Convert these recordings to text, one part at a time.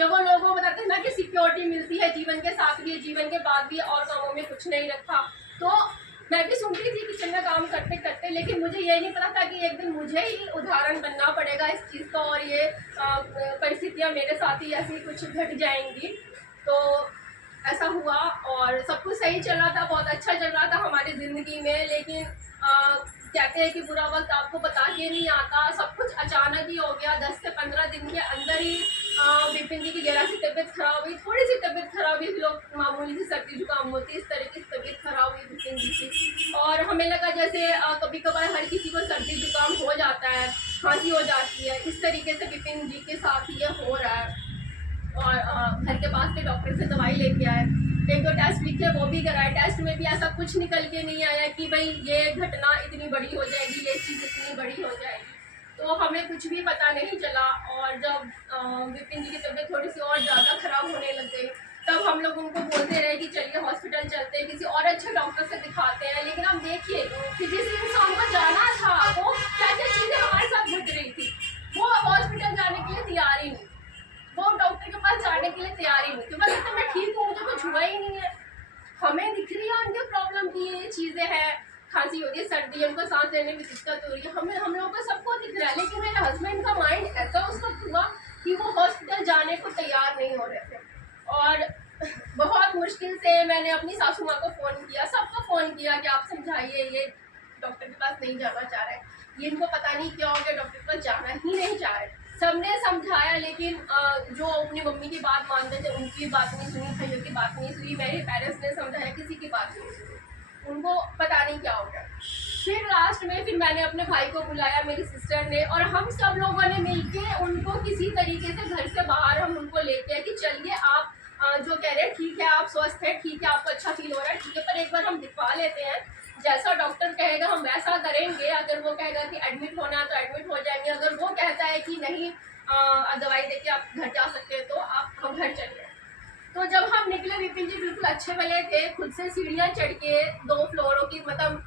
जब वो लोगों को बताते हैं ना कि सिक्योरिटी मिलती है जीवन के साथ भी, जीवन के बाद भी, और कामों में कुछ नहीं रखा, तो मैं भी सुनती थी किचन में काम करते करते, लेकिन मुझे ये नहीं पता था कि एक दिन मुझे ही उदाहरण बनना पड़ेगा इस चीज़ का, और ये परिस्थितियाँ मेरे साथ ही ऐसी कुछ घट जाएंगी। तो ऐसा हुआ और सब कुछ सही चल रहा था, बहुत अच्छा चल रहा था हमारी ज़िंदगी में, लेकिन कहते हैं कि बुरा वक्त आपको बता के नहीं आता, सब कुछ अचानक ही हो गया। 10 से 15 दिन के अंदर ही विपिन जी की जरा सी तबीयत खराब हुई, थोड़ी सी तबीयत खराब हुई, लोग मामूली सी सर्दी जुकाम होती है इस तरह की तबीयत खराब हुई विपिन जी की, और हमें लगा जैसे कभी कभार हर किसी को सर्दी जुकाम हो जाता है, खांसी हो जाती है, इस तरीके से विपिन जी के साथ ये हो रहा है। और घर के पास के डॉक्टर से दवाई लेके आए, 1-2 टेस्ट लिखे, वो भी कराए। टेस्ट में भी ऐसा कुछ निकल के नहीं आया कि भाई ये घटना इतनी बड़ी हो जाएगी, ये चीज़ इतनी बड़ी हो जाएगी, तो हमें कुछ भी पता नहीं चला। और जब विपिन जी की तबीयत थोड़ी सी और ज़्यादा ख़राब होने लग गई, तब हम लोग उनको बोलते रहे कि चलिए हॉस्पिटल चलते हैं, किसी और अच्छे डॉक्टर से दिखाते हैं। लेकिन अब देखिए कि जिस इंसान को जाना था, वो क्या क्या चीज़ें हमारे साथ घट रही थी, वो हॉस्पिटल जाने के लिए तैयार ही नहीं, वो डॉक्टर के पास जाने के लिए तैयार ही नहीं थी। बस तो मैं ठीक हूँ, मुझे कुछ हुआ ही नहीं है। हमें दिख रही है उनके प्रॉब्लम की ये चीज़ें हैं, खांसी हो रही है, सर्दी है, उनको सांस लेने में दिक्कत हो रही है, हम लोगों को सबको दिख रहा है, लेकिन मेरे हस्बैंड का माइंड ऐसा उस वक्त हुआ कि वो हॉस्पिटल जाने को तैयार नहीं हो रहे थे। और बहुत मुश्किल से मैंने अपनी सासू माँ को फ़ोन किया, सबको फ़ोन किया कि आप समझाइए, ये डॉक्टर के पास नहीं जाना चाह रहे, ये इनको पता नहीं क्या हो गया, डॉक्टर के पास जाना ही नहीं चाह रहे। सबने समझाया, लेकिन जो अपनी मम्मी की बात मानते थे उनकी बात नहीं सुनी, भाइयों की बात नहीं सुनी, मेरे पेरेंट्स ने समझाया, किसी की बात नहीं सुनी, उनको पता नहीं क्या हो गया। फिर लास्ट में फिर मैंने अपने भाई को बुलाया, मेरी सिस्टर ने, और हम सब लोगों ने मिलके उनको किसी तरीके से घर से बाहर हम उनको लेके आए कि चलिए आप जो कह रहे हैं ठीक है, आप स्वस्थ हैं, ठीक है, आपको अच्छा फील हो रहा है, ठीक है, पर एक बार हम दिखवा लेते हैं, जैसा डॉक्टर कहेगा हम वैसा करेंगे। अगर वो कहेगा कि एडमिट होना है तो एडमिट हो जाएंगे, अगर वो कहता है कि नहीं दवाई देके आप घर जा सकते हैं, तो हम घर चलिए। तो जब हम निकले, विपिन जी बिल्कुल अच्छे वाले थे, खुद से सीढ़ियाँ चढ़ के 2 फ्लोरों की, मतलब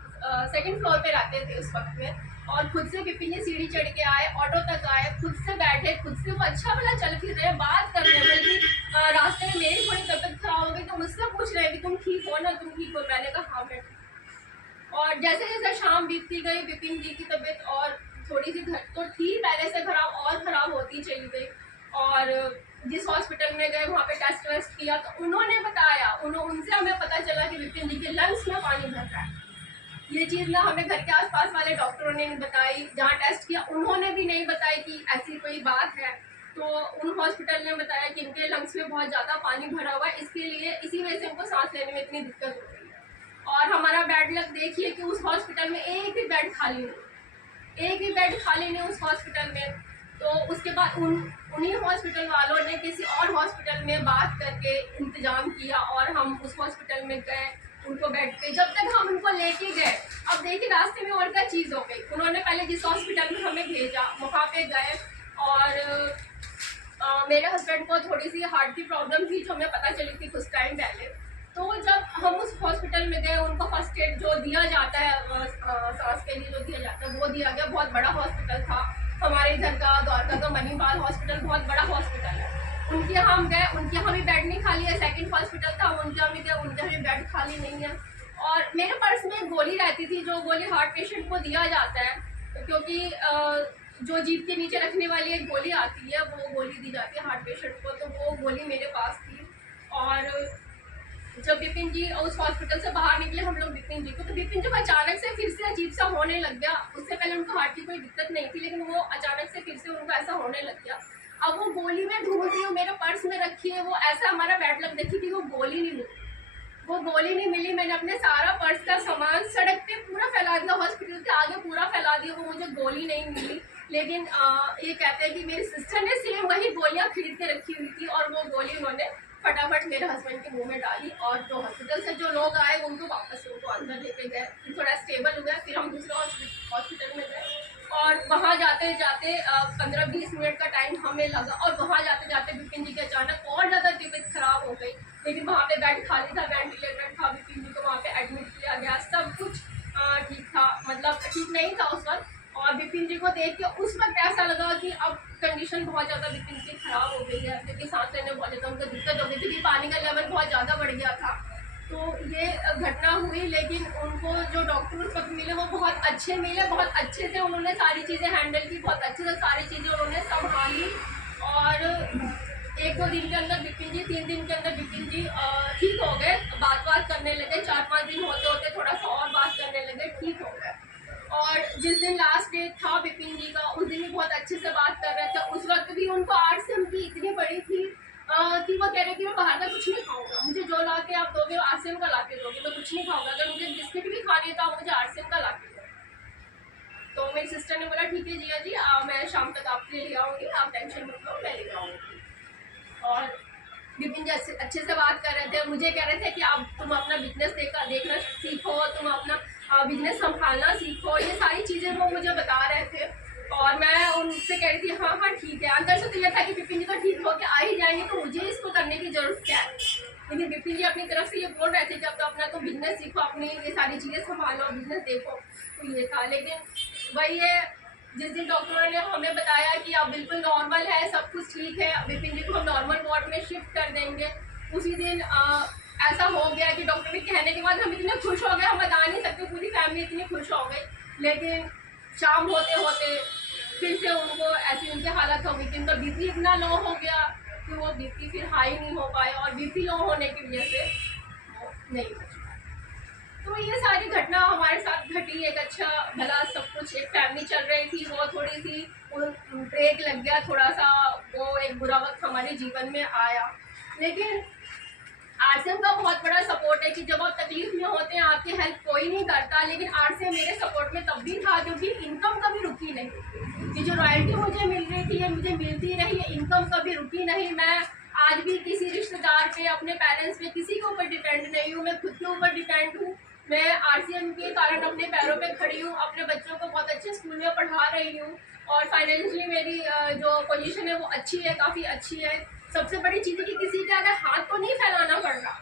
2nd फ्लोर पे रहते थे उस वक्त में, और खुद से विपिन जी सीढ़ी चढ़ के आए, ऑटो तक आए, खुद से बैठे, खुद से वो अच्छा वाला चल फिर रहे, बात कर रहे हैं। बल्कि रास्ते में मेरी थोड़ी तबीयत खराब हो गई तो मुझसे पूछ रहे हैं कि तुम ठीक हो ना, तुम ठीक हो? मैंने कहा हाँ मैं ठीक। और जैसे जैसे शाम बीतती गई, विपिन जी की तबीयत और थोड़ी सी तो थी पहले से खराब, और ख़राब होती चली गई। और जिस हॉस्पिटल में गए वहाँ पे टेस्ट वेस्ट किया तो उन्होंने बताया, उनसे हमें पता चला कि विपिन जी के लंग्स में पानी भर रहा है। ये चीज़ ना हमें घर के आसपास वाले डॉक्टरों ने नहीं बताई, जहाँ टेस्ट किया उन्होंने भी नहीं बताई कि ऐसी कोई बात है। तो उन हॉस्पिटल ने बताया कि इनके लंग्स में बहुत ज़्यादा पानी भरा हुआ है, इसके लिए इसी वजह से उनको सांस लेने में इतनी दिक्कत हो रही है। और हमारा बैड लक देखिए कि उस हॉस्पिटल में एक भी बेड खाली नहीं, एक भी बेड खाली नहीं उस हॉस्पिटल में। तो उसके बाद उन्हीं हॉस्पिटल वालों ने किसी और हॉस्पिटल में बात करके इंतज़ाम किया, और हम उस हॉस्पिटल में गए, उनको बेड पे जब तक हम उनको लेके गए, अब देखिए रास्ते में और क्या चीज़ हो गई। उन्होंने पहले जिस हॉस्पिटल में हमें भेजा वहाँ पे गए, और मेरे हस्बैंड को थोड़ी सी हार्ट की प्रॉब्लम थी जो हमें पता चली थी कुछ टाइम पहले। तो जब हम उस हॉस्पिटल में गए, उनको फर्स्ट एड जो दिया जाता है सांस के लिए जो दिया जाता है वो दिया गया। बहुत बड़ा हॉस्पिटल था हमारे इधर का, द्वारका का मणिपाल हॉस्पिटल बहुत बड़ा हॉस्पिटल है। उनके यहाँ हम गए, उनके यहाँ भी बेड नहीं खाली है, 2nd हॉस्पिटल था, उनके यहाँ भी गए, उनके यहाँ भी बेड खाली नहीं है। और मेरे पर्स में एक गोली रहती थी, जो गोली हार्ट पेशेंट को दिया जाता है, क्योंकि जो जीभ के नीचे रखने वाली एक गोली आती है, वो गोली दी जाती है हार्ट पेशेंट को, तो वो गोली मेरे पास थी। और जब विपिन जी उस हॉस्पिटल से बाहर निकले हम लोग विपिन जी को, तो विपिन जी को अचानक से फिर से अजीब सा होने लग गया। उससे पहले उनको हार्ट की कोई दिक्कत नहीं थी, लेकिन वो अचानक से फिर से उनको ऐसा होने लग गया। अब वो गोली में ढूंढ रही हूँ, मेरे पर्स में रखी है, वो ऐसा हमारा बैड लक देखी थी, वो गोली नहीं मिली, वो गोली नहीं मिली। मैंने अपने सारा पर्स का सामान सड़क पे पूरा फैला दिया, हॉस्पिटल के आगे पूरा फैला दिया, वो मुझे गोली नहीं मिली। लेकिन ये कहते हैं कि मेरी सिस्टर ने सेम वही गोलियाँ खरीद के रखी हुई थी, और वो गोली उन्होंने फटाफट मेरे हस्बैंड के मुंह में डाली। और जो हॉस्पिटल से जो लोग आए उनको वापस उनको अंदर लेके गए, फिर थोड़ा स्टेबल हुआ, फिर हम दूसरे हॉस्पिटल में गए। और वहाँ जाते जाते 15-20 मिनट का टाइम हमें लगा, और वहाँ जाते जाते विपिन जी की अचानक और ज़्यादा तबीयत खराब हो गई। लेकिन वहाँ पे बेड खाली था, वेंटिलेटर था, विपिन जी को वहाँ पे एडमिट किया गया, सब कुछ ठीक था, मतलब ठीक नहीं था उस वक्त। और विपिन जी को देख के उस वक्त ऐसा लगा कि अब कंडीशन बहुत ज़्यादा बिपिन की ख़राब हो गई है, क्योंकि सांस लेने में बहुत ज़्यादा उनको दिक्कत हो गई थी, पानी का लेवल बहुत ज़्यादा बढ़ गया था। तो ये घटना हुई, लेकिन उनको जो डॉक्टर उस वक्त मिले वो बहुत अच्छे मिले, बहुत अच्छे से उन्होंने सारी चीज़ें हैंडल की, बहुत अच्छे से सारी चीज़ें उन्होंने संभाली। और 1-2 दिन के अंदर बिपिन जी, 3 दिन के अंदर बिपिन जी ठीक हो गए, बात करने लगे। 4-5 दिन होते होते थोड़ा सा और बात करने लगे, ठीक हो गए। और जिस दिन लास्ट डे था बिपिन जी का, उस दिन भी बहुत अच्छे से बात कर रहे थे। उस वक्त भी उनको आरसीएम की इतनी बड़ी थी कि वो कह रहे कि मैं बाहर का कुछ नहीं खाऊंगा, मुझे जो ला के आप दोगे आरसीएम का ला के दोगे, मैं कुछ नहीं खाऊंगा। अगर मुझे बिस्किट भी खानी है तो आप मुझे आरसीएम का ला के दो। तो मेरी सिस्टर ने बोला ठीक है जिया जी, मैं शाम तक आपके लिए ले आऊँगी, आप टेंशन मत लो, मैं लेकर आऊँगी। और विपिन जी अच्छे से बात कर रहे थे, मुझे कह रहे थे कि अब तुम अपना बिजनेस देखना सीखो, तुम अपना बिजनेस संभालना सीखो, ये सारी चीज़ें वो मुझे बता रहे थे। और मैं उनसे कह रही थी हाँ हाँ ठीक है। अंदर से तो यह था कि विपिन जी तो ठीक होकर आ ही जाएंगे, तो मुझे इसको करने की जरूरत क्या है। लेकिन विपिन जी अपनी तरफ से ये बोल रहे थे कि अब तो अपना तुम बिजनेस सीखो, अपनी ये सारी चीज़ें संभालो, बिजनेस देखो। तो ये था, लेकिन वही है, जिस दिन डॉक्टरों ने हमें बताया कि अब बिल्कुल नॉर्मल है, सब कुछ ठीक है, विपिन जी को हम नॉर्मल वार्ड में शिफ्ट कर देंगे, उसी दिन ऐसा हो गया कि डॉक्टर के कहने के बाद हम इतने खुश हो गए, हम बता नहीं सकते, पूरी फैमिली इतनी खुश हो गई। लेकिन शाम होते होते फिर से उनको ऐसी उनकी हालत हो गई कि उनका बीपी इतना लो हो गया कि वो बीपी फिर हाई नहीं हो पाए, और बीपी लो होने की वजह से वो नहीं बच पाए। तो ये सारी घटना हमारे साथ घटी। एक अच्छा भला सब कुछ, एक फैमिली चल रही थी, वो थोड़ी सी ब्रेक लग गया थोड़ा सा, वो एक बुरा वक्त हमारे जीवन में आया। लेकिन आरसीएम का बहुत बड़ा सपोर्ट है कि जब आप तकलीफ में होते हैं आपकी हेल्प कोई नहीं करता, लेकिन आरसीएम मेरे सपोर्ट में तब भी था क्योंकि इनकम कभी रुकी नहीं। ये जो रॉयल्टी मुझे मिल रही थी ये मुझे मिलती रही है, इनकम कभी रुकी नहीं। मैं आज भी किसी रिश्तेदार पे, अपने पेरेंट्स पे, किसी के ऊपर डिपेंड नहीं हूँ, मैं खुद के ऊपर डिपेंड हूँ। मैं आरसीएम के कारण अपने पैरों पे खड़ी हूँ, अपने बच्चों को बहुत अच्छे स्कूल में पढ़ा रही हूँ, और फाइनेंशियली मेरी जो पोजीशन है वो अच्छी है, काफ़ी अच्छी है। सबसे बड़ी चीज़ है कि किसी के आगे हाथ तो नहीं फैलाना पड़ रहा।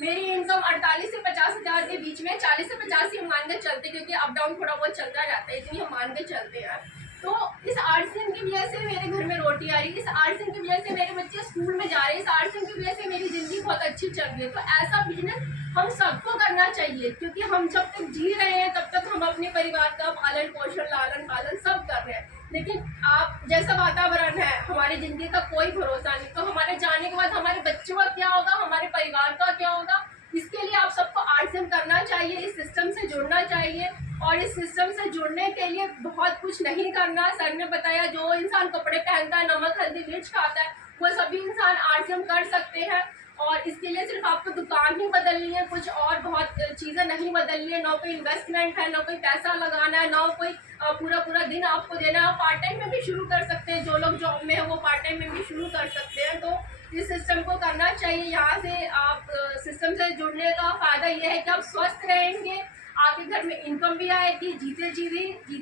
मेरी इनकम 48 से 50 हज़ार के बीच में, 40 से 50 ही हम मान के चलते, क्योंकि अप डाउन थोड़ा बहुत चलता रहता है, इतनी हम मान के चलते हैं। तो इस आरसीएम की वजह से मेरे घर में रोटी आ रही है, इस आरसीएम की वजह से मेरे बच्चे स्कूल में जा रहे हैं, इस आरसीएम की वजह से मेरी ज़िंदगी बहुत अच्छी चल रही है। तो ऐसा बिजनेस हम सबको करना चाहिए, क्योंकि हम जब तक जी रहे हैं तब तक हम अपने परिवार का पालन पोषण, लालन पालन सब कर रहे हैं। लेकिन आप जैसा वातावरण है, हमारी ज़िंदगी का कोई भरोसा नहीं, तो हमारे जाने के बाद हमारे बच्चों का क्या होगा, हमारे परिवार का क्या होगा। इसके लिए आप सबको आरसीएम करना चाहिए, इस सिस्टम से जुड़ना चाहिए। और इस सिस्टम से जुड़ने के लिए बहुत कुछ नहीं करना। सर ने बताया जो इंसान कपड़े पहनता है, नमक हल्दी मिर्च खाता है, वो सभी इंसान आरसीएम कर सकते हैं। और इसके लिए सिर्फ आपको दुकान ही बदलनी है, कुछ और बहुत चीज़ें नहीं बदलनी है। ना कोई इन्वेस्टमेंट है, ना कोई पैसा लगाना है, ना कोई पूरा दिन आपको देना है। आप पार्ट टाइम में भी शुरू कर सकते हैं, जो लोग जॉब में है वो पार्ट टाइम में भी शुरू कर सकते हैं। तो इस सिस्टम को करना चाहिए। यहाँ से आप सिस्टम से जुड़ने का फ़ायदा ये है कि आप स्वस्थ रहेंगे, आपके घर में इनकम भी आएगी, जीते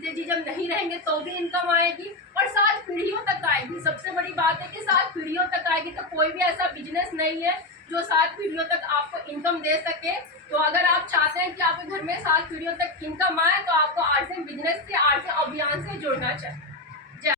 जी जब नहीं रहेंगे तो भी इनकम आएगी, और 7 पीढ़ियों तक आएगी। सबसे बड़ी बात है कि 7 पीढ़ियों तक आएगी। तो कोई भी ऐसा बिजनेस नहीं है जो 7 पीढ़ियों तक आपको इनकम दे सके। तो अगर आप चाहते हैं कि आपके घर में 7 पीढ़ियों तक इनकम आए, तो आपको आरसीएम बिजनेस से, आरसीएम अभियान से जुड़ना चाहिए।